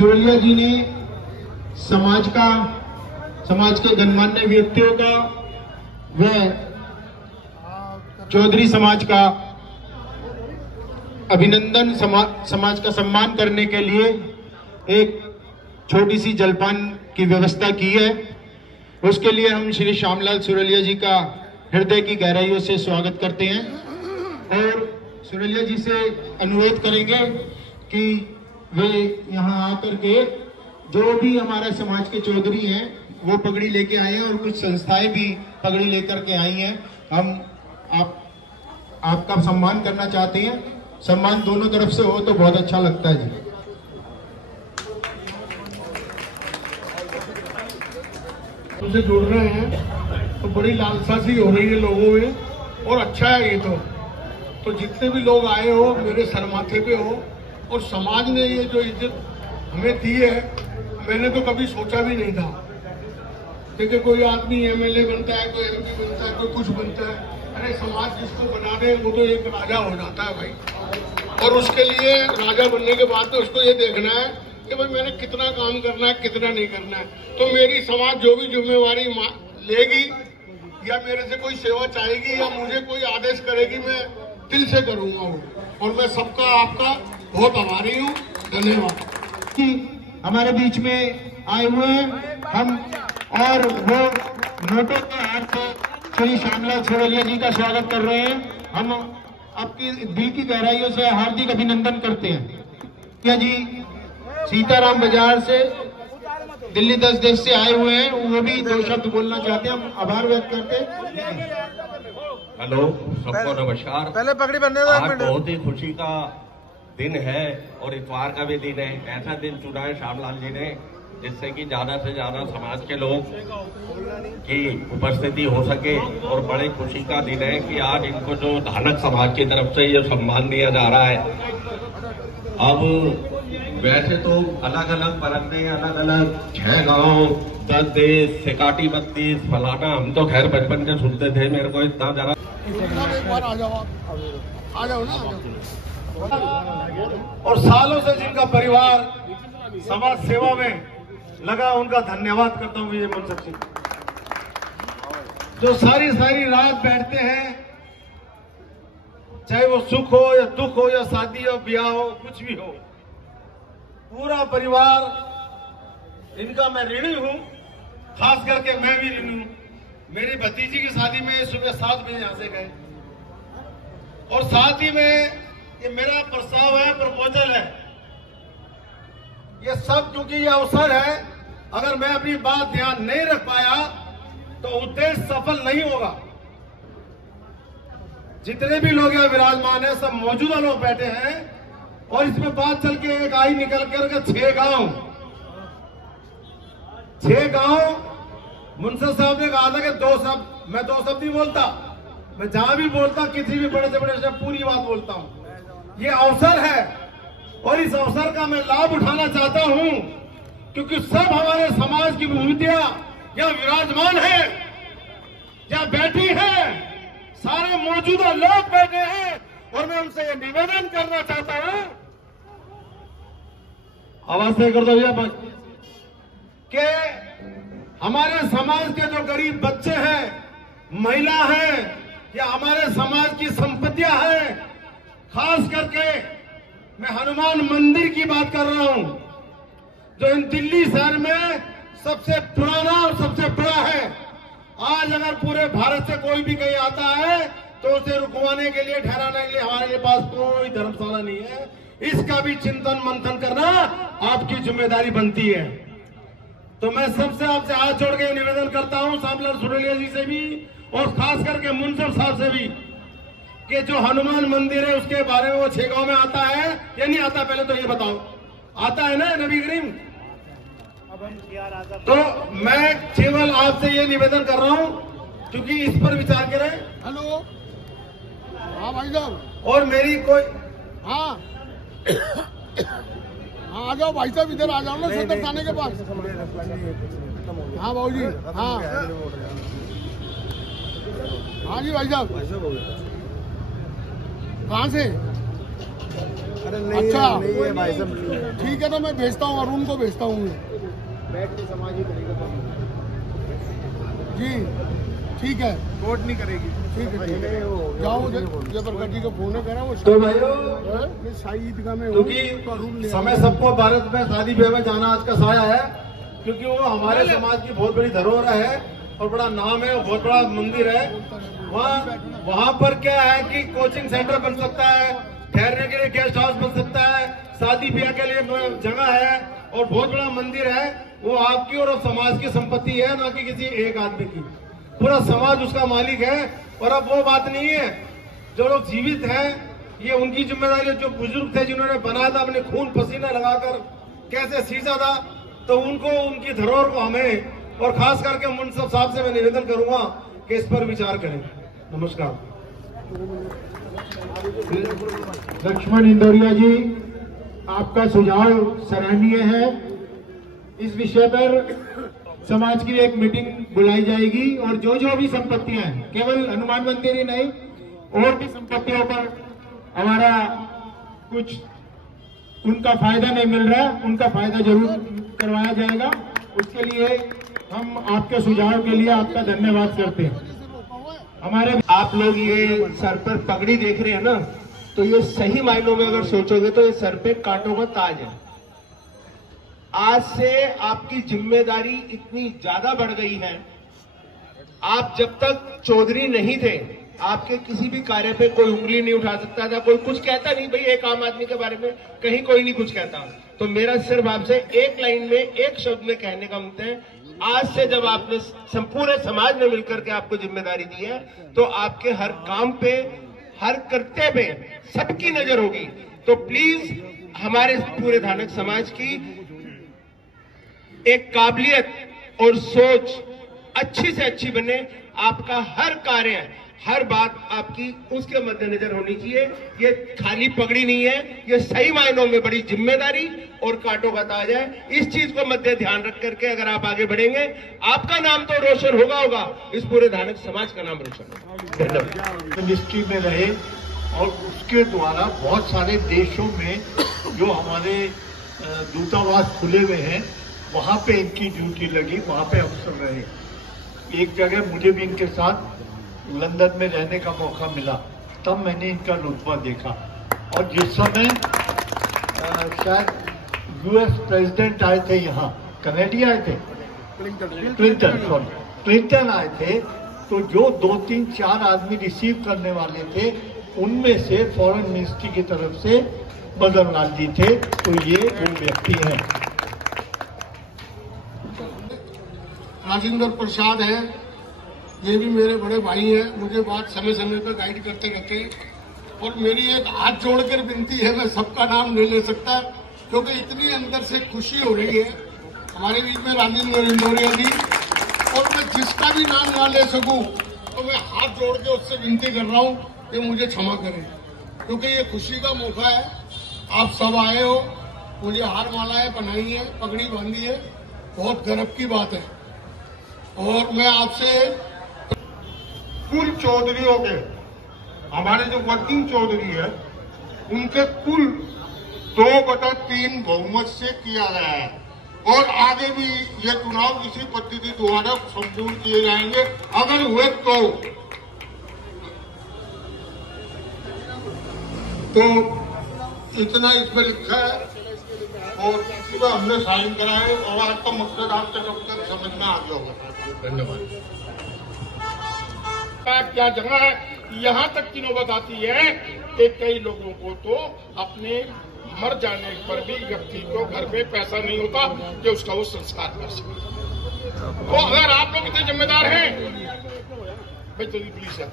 सुरलिया जी ने समाज के गणमान्य व्यक्तियों का व चौधरी समाज का अभिनंदन, समाज का सम्मान करने के लिए एक छोटी सी जलपान की व्यवस्था की है। उसके लिए हम श्री श्यामलाल सुरलिया जी का हृदय की गहराइयों से स्वागत करते हैं और सुरलिया जी से अनुरोध करेंगे कि वे यहाँ आकर के जो भी हमारे समाज के चौधरी हैं वो पगड़ी लेके आए हैं और कुछ संस्थाएं भी पगड़ी लेकर के आई हैं। हम आपका सम्मान करना चाहते हैं। सम्मान दोनों तरफ से हो तो बहुत अच्छा लगता है जी। उनसे जुड़ रहे हैं तो बड़ी लालसा सी हो रही है लोगों में और अच्छा है ये तो जितने भी लोग आए हो मेरे सर माथे पे हो और समाज ने ये जो इज्जत हमें दी है मैंने तो कभी सोचा भी नहीं था। क्योंकि कोई आदमी एमएलए बनता है, कोई एमपी बनता है, कोई कुछ बनता है, अरे समाज जिसको बना दे वो तो एक राजा हो जाता है भाई। और उसके लिए राजा बनने के बाद तो उसको ये देखना है कि भाई मैंने कितना काम करना है, कितना नहीं करना है। तो मेरी समाज जो भी जिम्मेवारी लेगी या मेरे से कोई सेवा चाहेगी या मुझे कोई आदेश करेगी, मैं दिल से करूंगा वो। और मैं सबका आपका बहुत आभारी हूँ। धन्यवाद। हमारे बीच में आए हुए हैं हम और वो नोटों के हाथ से श्री श्यामलाल सुरलिया जी का स्वागत कर रहे हैं। हम आपकी दिल की गहराइयों से हार्दिक अभिनंदन करते हैं। क्या जी सीताराम बाजार से दिल्ली 10 देश से आए हुए हैं, वो भी 2 शब्द बोलना चाहते हैं। हम आभार व्यक्त करते हैं। हेलो, सबको नमस्कार। पहले पगड़ी बनने दो। आज बहुत ही खुशी का दिन है और इतवार का भी दिन है। ऐसा दिन चुना है श्यामलाल जी ने जिससे कि ज्यादा से ज्यादा समाज के लोग की उपस्थिति हो सके और बड़ी खुशी का दिन है कि आज इनको जो धानक समाज की तरफ से ये सम्मान दिया जा रहा है। अब वैसे तो अलग अलग परगने, अलग अलग 6 गांव, 10 देश, सिकाटी 32 फलाना, हम तो खैर बचपन से सुनते थे, मेरे को इतना जरा एक बार आ जाओ ना। और सालों से जिनका परिवार समाज सेवा में लगा उनका धन्यवाद करता हूँ। ये मनसब सिंह जो सारी रात बैठते हैं, चाहे वो सुख हो या दुख हो या शादी हो, ब्याह हो, कुछ भी हो, पूरा परिवार इनका मैं ऋणी हूँ। खास करके मैं भी ऋणी हूँ। मेरी भतीजी की शादी में सुबह 7 बजे यहां से गए और साथ ही में ये मेरा प्रस्ताव है, प्रपोजल है, ये सब क्योंकि ये अवसर है। अगर मैं अपनी बात ध्यान नहीं रख पाया तो उद्देश्य सफल नहीं होगा। जितने भी लोग यहाँ विराजमान है सब मौजूदा लोग बैठे हैं और इसमें बात चल के एक आई निकल कर 6 गांव मुंसफ साहब ने कहा था कि 2 शब्द, मैं 2 शब्द नहीं बोलता, मैं जहां भी बोलता किसी भी बड़े से बड़े से पूरी बात बोलता हूं। ये अवसर है और इस अवसर का मैं लाभ उठाना चाहता हूं क्योंकि सब हमारे समाज की विभूतियां यहाँ विराजमान है, यहाँ बैठी है, सारे मौजूदा लोग बैठे हैं और मैं उनसे ये निवेदन करना चाहता हूं, आवाज से कर दो भैया, कि हमारे समाज के जो गरीब बच्चे हैं, महिला हैं या हमारे समाज की संपत्तियां हैं, खास करके मैं हनुमान मंदिर की बात कर रहा हूं जो इन दिल्ली शहर में सबसे पुराना और सबसे बड़ा है। आज अगर पूरे भारत से कोई भी कहीं आता है तो उसे रुकवाने के लिए, ठहराने के लिए हमारे पास कोई धर्मशाला नहीं है। इसका भी चिंतन मंथन करना आपकी जिम्मेदारी बनती है। तो मैं सबसे आपसे हाथ जोड़ के निवेदन करता हूं, श्यामलाल सुरलिया जी से भी और खास करके मुंसफ साहब से भी, कि जो हनुमान मंदिर है उसके बारे में वो 6 गांव में आता है या नहीं आता, पहले तो ये बताओ। आता है ना नबी करीम? तो मैं केवल आपसे ये निवेदन कर रहा हूं क्योंकि इस पर विचार करें। हेलो, हाँ भाई साहब, और मेरी कोई, हाँ आ जाओ भाई साहब, इधर आ जाओ ना सदर थाने के पास। हाँ बाबू जी, हाँ हाँ जी भाई साहब, कहाँ से? अच्छा ठीक है, तो मैं भेजता हूँ, अरुण को भेजता हूँ बैठ के समाज ही करेगा जी। ठीक है, वोट नहीं करेगी। ठीक है, जाओ जयप्रकाश जी का फोन है, करा वो तो भाइयों शाही ईदगाह में, क्योंकि समय सबको भारत में शादी ब्याह में जाना आज का साया है, क्योंकि वो हमारे समाज की बहुत बड़ी धरोहर है और बड़ा नाम है और बहुत बड़ा मंदिर है। वहाँ पर क्या है कि कोचिंग सेंटर बन सकता है, ठहरने के लिए गेस्ट हाउस बन सकता है, शादी ब्याह के लिए जगह है और बहुत बड़ा मंदिर है। वो आपकी और समाज की संपत्ति है, ना कि किसी एक आदमी की। पूरा समाज उसका मालिक है। और अब वो बात नहीं है, जो लोग जीवित हैं ये उनकी जिम्मेदारी है। जो बुजुर्ग थे जिन्होंने बनाया था, अपने खून पसीना लगाकर कैसे सींचा था, तो उनको, उनकी धरोहर को हमें, और खास करके मुंसफ साहब से मैं निवेदन करूंगा कि इस पर विचार करें। नमस्कार। लक्ष्मण इंदौरिया जी, आपका सुझाव सराहनीय है। इस विषय पर समाज की एक मीटिंग बुलाई जाएगी और जो जो भी संपत्तियां हैं, केवल हनुमान मंदिर ही नहीं, और भी संपत्तियों पर हमारा कुछ उनका फायदा नहीं मिल रहा, उनका फायदा जरूर करवाया जाएगा। उसके लिए हम आपके सुझाव के लिए आपका धन्यवाद करते हैं। हमारे आप लोग ये सर पर पगड़ी देख रहे हैं ना, तो ये सही मायनों में अगर सोचोगे तो ये सर पे कांटों का ताज है। आज से आपकी जिम्मेदारी इतनी ज्यादा बढ़ गई है। आप जब तक चौधरी नहीं थे, आपके किसी भी कार्य पे कोई उंगली नहीं उठा सकता था, कोई कुछ कहता नहीं। भाई एक आम आदमी के बारे में कहीं कोई नहीं कुछ कहता। तो मेरा सिर्फ आपसे एक लाइन में, एक शब्द में कहने का मतलब है, आज से जब आपने पूरे समाज ने मिलकर के आपको जिम्मेदारी दी है, तो आपके हर काम पे, हर कर्तव्य पे सबकी नजर होगी। तो प्लीज हमारे पूरे धानक समाज की एक काबिलियत और सोच अच्छी से अच्छी बने। आपका हर कार्य, हर बात आपकी उसके मद्देनजर होनी चाहिए। ये खाली पगड़ी नहीं है, ये सही मायनों में बड़ी जिम्मेदारी और कांटों का ताज है। इस चीज को मद्दे ध्यान रख करके अगर आप आगे बढ़ेंगे, आपका नाम तो रोशन होगा, इस पूरे धानक समाज का नाम रोशन होगा। धन्यवाद। मिनिस्ट्री में रहे और उसके द्वारा बहुत सारे देशों में जो हमारे दूतावास खुले हुए हैं, वहाँ पे इनकी ड्यूटी लगी, वहाँ पे अफसर रहे। एक जगह मुझे भी इनके साथ लंदन में रहने का मौका मिला, तब मैंने इनका रुतबा देखा। और जिस समय शायद यूएस प्रेसिडेंट आए थे यहाँ, कनेडिया आए थे, क्लिंटन आए थे, तो जो 2, 3, 4 आदमी रिसीव करने वाले थे, उनमें से फॉरेन मिनिस्ट्री की तरफ से मदन लाल जी थे। तो ये वो व्यक्ति हैं। राजेंद्र प्रसाद है, ये भी मेरे बड़े भाई हैं, मुझे बात समय समय पर गाइड करते रहते हैं। और मेरी एक हाथ जोड़कर विनती है, मैं सबका नाम नहीं ले सकता क्योंकि इतनी अंदर से खुशी हो रही है हमारे बीच में राजेंद्र इंदौरिया जी, और मैं जिसका भी नाम ना ले सकूं तो मैं हाथ जोड़ के उससे विनती कर रहा हूं कि मुझे क्षमा करें, क्योंकि ये खुशी का मौका है। आप सब आए हो, मुझे हार मालाएं पहनाई है, पगड़ी बांधी है, बहुत गर्व की बात है। और मैं आपसे कुल चौधरीयों के, हमारे जो वर्किंग चौधरी है, उनके कुल 2/3 बहुमत से किया गया है और आगे भी ये चुनाव इसी पद्धति द्वारा संपूर्ण किए जाएंगे अगर हुए तो इतना इसमें लिखा है और पूरा हमने साइन कराए और आज का मकसद आपके सबके समझ में आ गया होगा। धन्यवाद। क्या जगह है, यहाँ तक की नौबत आती है कि कई लोगों को तो अपने मर जाने पर भी व्यक्ति को घर में पैसा नहीं होता कि उसका वो संस्कार कर सके। तो अगर आप लोग इतने जिम्मेदार हैं, भाई तो पुलिस है,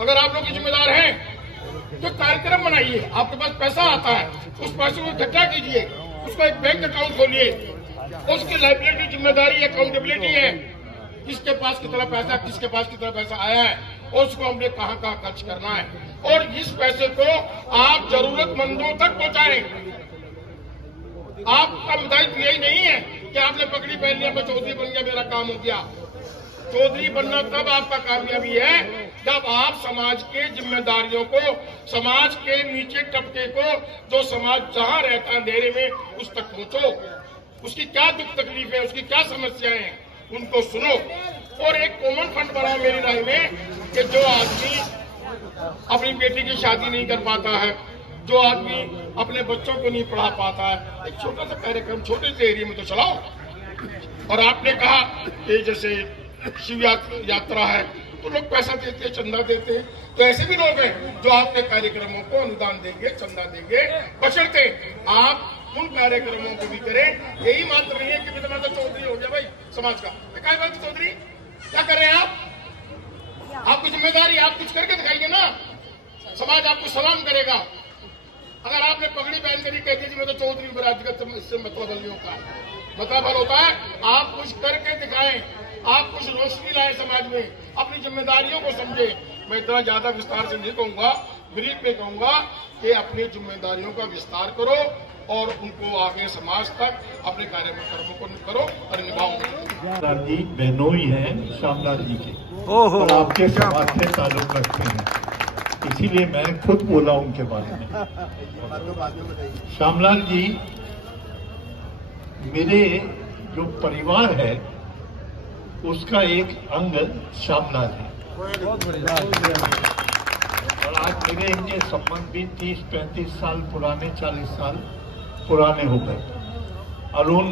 अगर आप लोग जिम्मेदार हैं तो कार्यक्रम बनाइए। आपके पास पैसा आता है, उस पैसे को इकट्ठा कीजिए, उसका एक बैंक अकाउंट खोलिए, उसकी लाइबिलिटी, जिम्मेदारी, अकाउंटेबिलिटी है, किसके पास कितना पैसा, किसके पास कितना पैसा आया है, और उसको हमने कहाँ कहाँ खर्च करना है, और इस पैसे को आप जरूरतमंदों तक पहुंचाएं। आपका दायित्व यही नहीं है कि आपने पगड़ी पहन लिया, मैं चौधरी बन गया, मेरा काम हो गया। चौधरी बनना तब आपका कामयाबी है जब आप समाज के जिम्मेदारियों को, समाज के नीचे तबके को, जो समाज जहां रहता है अंधेरे में, उस तक पहुंचो, उसकी क्या दुख तकलीफ है, उसकी क्या समस्याएं हैं, उनको सुनो और एक कॉमन फंड बनाओ। मेरी राय में कि जो आदमी अपनी बेटी की शादी नहीं कर पाता है, जो आदमी अपने बच्चों को नहीं पढ़ा पाता है, एक छोटा सा कार्यक्रम छोटे से एरिया में तो चलाओ। और आपने कहा कि जैसे शिव यात्रा है तो लोग पैसा देते हैं, चंदा देते हैं, तो ऐसे भी लोग हैं जो आपके कार्यक्रमों को अनुदान देंगे, चंदा देंगे, बशर्ते आप उन कार्यक्रमों को भी करें। यही मात्र नहीं है कि मैं तो चौधरी हो गया भाई समाज का, क्या बात चौधरी क्या कर रहे हैं आप? आपकी जिम्मेदारी, आप कुछ करके दिखाइए ना, समाज आपको सलाम करेगा। अगर आपने पगड़ी पहन कर ही कह दीजिए मैं तो चौधरी बरादरी का, इससे मतलब नहीं होता है। मतलब हल होता है आप कुछ करके दिखाएं, आप कुछ रोशनी लाएं समाज में, अपनी जिम्मेदारियों को समझे। मैं इतना ज्यादा विस्तार से नहीं कहूंगा, ब्रीफ में कहूंगा कि अपनी जिम्मेदारियों का विस्तार करो और उनको आगे समाज तक अपने कार्यक्रमों को करो और निभाओ। जी बहनोई हैं श्यामलाल जी के, और आपके समाज से ताल्लुक रखते हैं, इसीलिए मैं खुद बोला उनके बारे में। श्यामलाल जी मेरे जो परिवार है उसका एक अंग श्यामलाल है, और आज मेरे इनके संबंध भी 30-35 साल पुराने, 40 साल पुराने हो गए। अरुण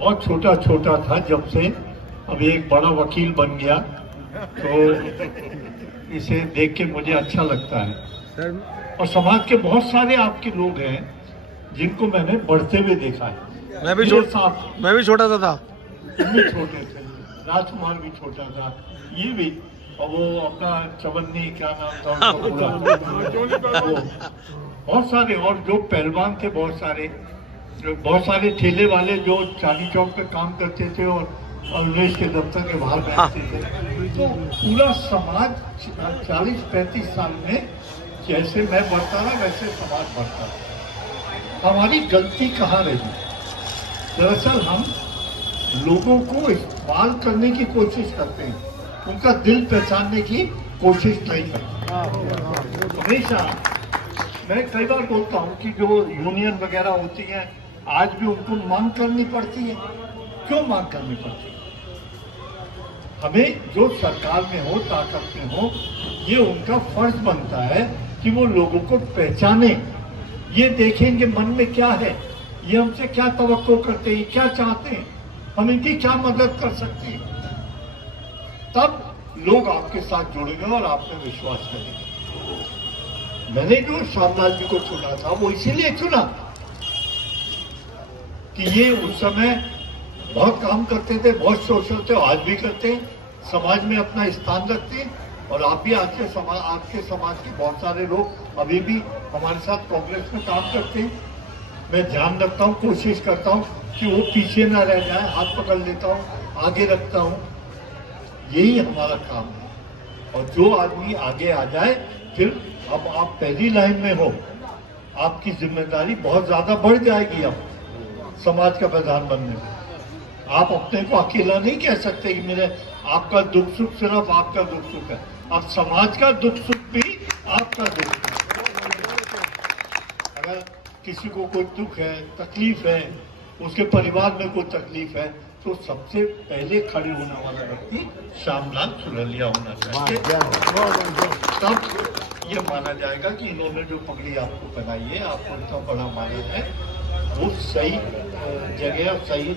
बहुत छोटा छोटा था जब से, अभी एक बड़ा वकील बन गया, तो इसे देख के मुझे अच्छा लगता है। और समाज के बहुत सारे आपके लोग हैं जिनको मैंने बढ़ते हुए देखा है। मैं भी छोटा सा था, छोटे थे, राजकुमार भी छोटा था, ये भी, और वो अपना चवन्नी क्या नाम था उनका पूरा, बहुत सारे, और जो पहलवान थे बहुत सारे ठेले वाले जो चांदी चौक पे काम करते थे और कांग्रेस के दफ्तर के बाहर बैठते थे। तो पूरा समाज 40-35 साल में जैसे मैं बढ़ता रहा वैसे समाज बढ़ता रहा। हमारी गलती कहाँ रही? दरअसल हम लोगों को इस्तेमाल करने की कोशिश करते हैं, उनका दिल पहचानने की कोशिश नहीं करते। हमेशा मैं कई बार बोलता हूँ कि जो यूनियन वगैरह होती है आज भी उनको मांग करनी पड़ती है। क्यों मांग करनी पड़ती है? हमें जो सरकार में हो, ताकत में हो, ये उनका फर्ज बनता है कि वो लोगों को पहचाने, ये देखेंगे मन में क्या है, ये हमसे क्या तवक्को करते हैं, क्या चाहते हैं, हम इनकी क्या मदद कर सकते हैं। तब लोग आपके साथ जुड़ेंगे और आप में विश्वास करेंगे। मैंने जो श्यामलाल जी को चुना था वो इसीलिए चुना कि ये उस समय बहुत काम करते थे, बहुत सोशल थे, आज भी करते हैं, समाज में अपना स्थान रखते हैं। और आप भी आपके समाज के बहुत सारे लोग अभी भी हमारे साथ कांग्रेस में काम करते हैं। मैं ध्यान रखता हूँ, कोशिश करता हूँ कि वो पीछे ना रह जाए, हाथ पकड़ लेता हूँ, आगे रखता हूँ, यही हमारा काम है। और जो आदमी आगे आ जाए, फिर अब आप पहली लाइन में हो, आपकी जिम्मेदारी बहुत ज्यादा बढ़ जाएगी। अब समाज का प्रधान बनने में आप अपने को अकेला नहीं कह सकते कि मेरे आपका दुख सुख सिर्फ आपका दुख सुख है, अब समाज का दुख सुख भी आपका दुख है। अगर किसी को कोई दुख है, तकलीफ है, उसके परिवार में कोई तकलीफ है, तो सबसे पहले खड़े होने वाला व्यक्ति श्यामलाल सुरलिया होना चाहिए। तब ये माना जाएगा कि इन्होंने जो पगड़ी आपको पहनाई है, आपको इतना बड़ा माना है, वो सही जगह और सही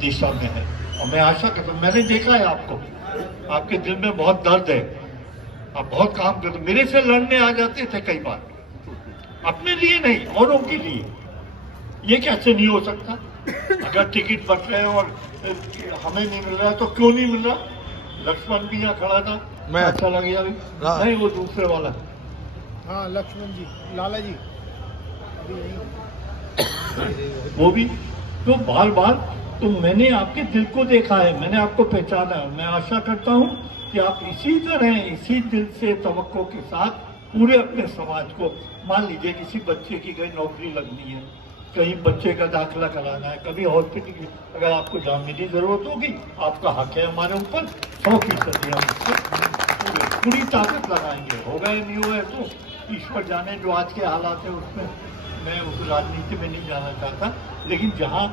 दिशा में है। और मैं आशा करता हूँ, मैंने देखा है आपको, आपके दिल में बहुत दर्द है, आप बहुत काम करते, मेरे से लड़ने आ जाते थे कई बार, अपने लिए नहीं औरों के लिए। ये कैसे नहीं हो सकता? अगर टिकट बच रहे और हमें नहीं मिल रहा तो क्यों नहीं मिल रहा? लक्ष्मण भी यहाँ खड़ा था, मैं अच्छा लग गया अभी नहीं, वो दूसरे वाला, हाँ लक्ष्मण जी, लाला जी, वो भी। तो बार बार, तो मैंने आपके दिल को देखा है, मैंने आपको पहचाना है। मैं आशा करता हूँ कि आप इसी तरह, इसी दिल से, तवक्को के साथ पूरे अपने समाज को, मान लीजिए किसी बच्चे की कहीं नौकरी लगनी है, कहीं बच्चे का दाखिला कराना है, कभी हॉस्पिटल की अगर आपको जामिन की जरूरत होगी, आपका हक है हमारे ऊपर, 100% हम पूरी ताकत लगाएंगे। होगा या नहीं होगा तो ईश्वर जाने, जो आज के हालात है उसमें मैं उस राजनीति में नहीं जाना चाहता, लेकिन जहां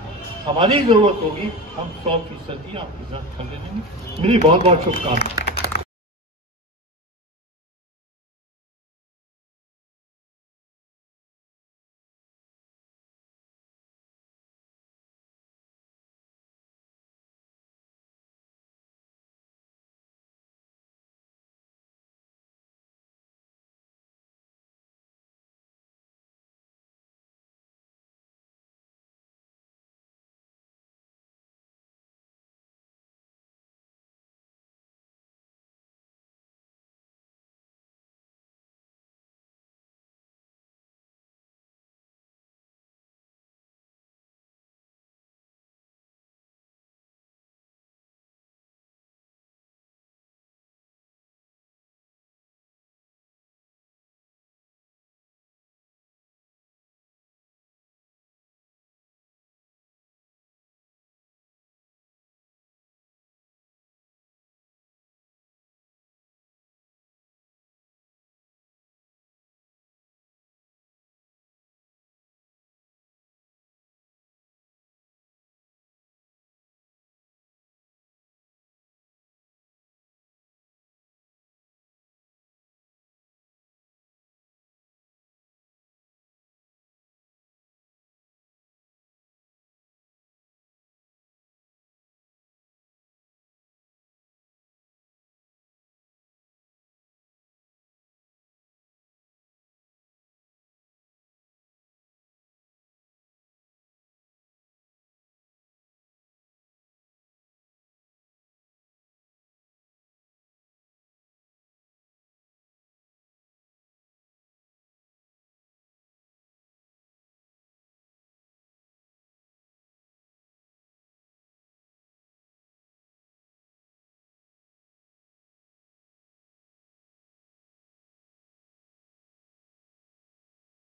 हमारी जरूरत होगी हम 100% आपके साथ खड़े रहेंगे। मेरी बहुत बहुत शुभकामनाएं।